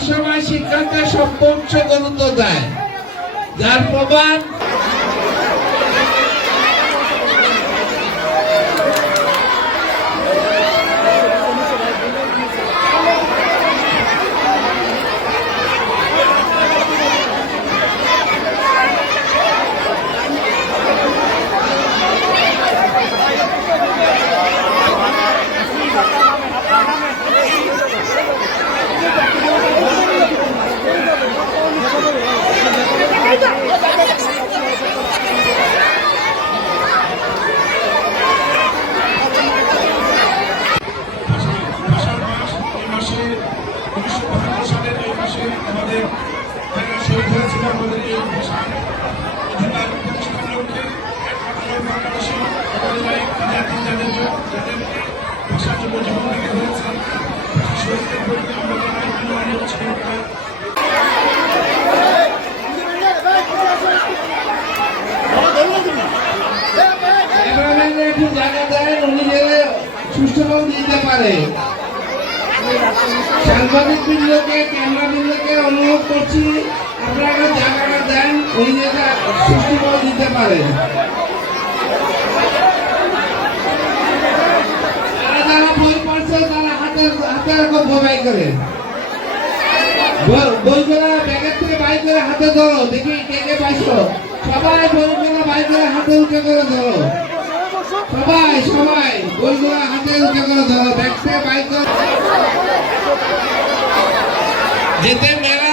সবসময় শিক্ষাকে সর্বোচ্চ গুরুত্ব দেয়, যার প্রমাণ জায়গা দেন, উনি গেলে সুষ্ঠুভাবে দিতে পারে। সাংবাদিক বৃন্দকে, ক্যামেরা বৃন্দকে অনুরোধ করছি, আপনারা জায়গাটা দেন, উনি যেটা সুষ্ঠুভাবে দিতে পারেন। যারা বই পড়ছে তারা হাতে বই করে বইগুলা ব্যাগের থেকে বাই করে হাতে ধরো, দেখি কে কে পাইছো। সবাই বইগুলা বাই করে হাতে উঠে করে ধরো, সবাই বইগুলা হাতে উঠে করে ধরো, ব্যাগ থেকে বাই করে। যেতে মেলা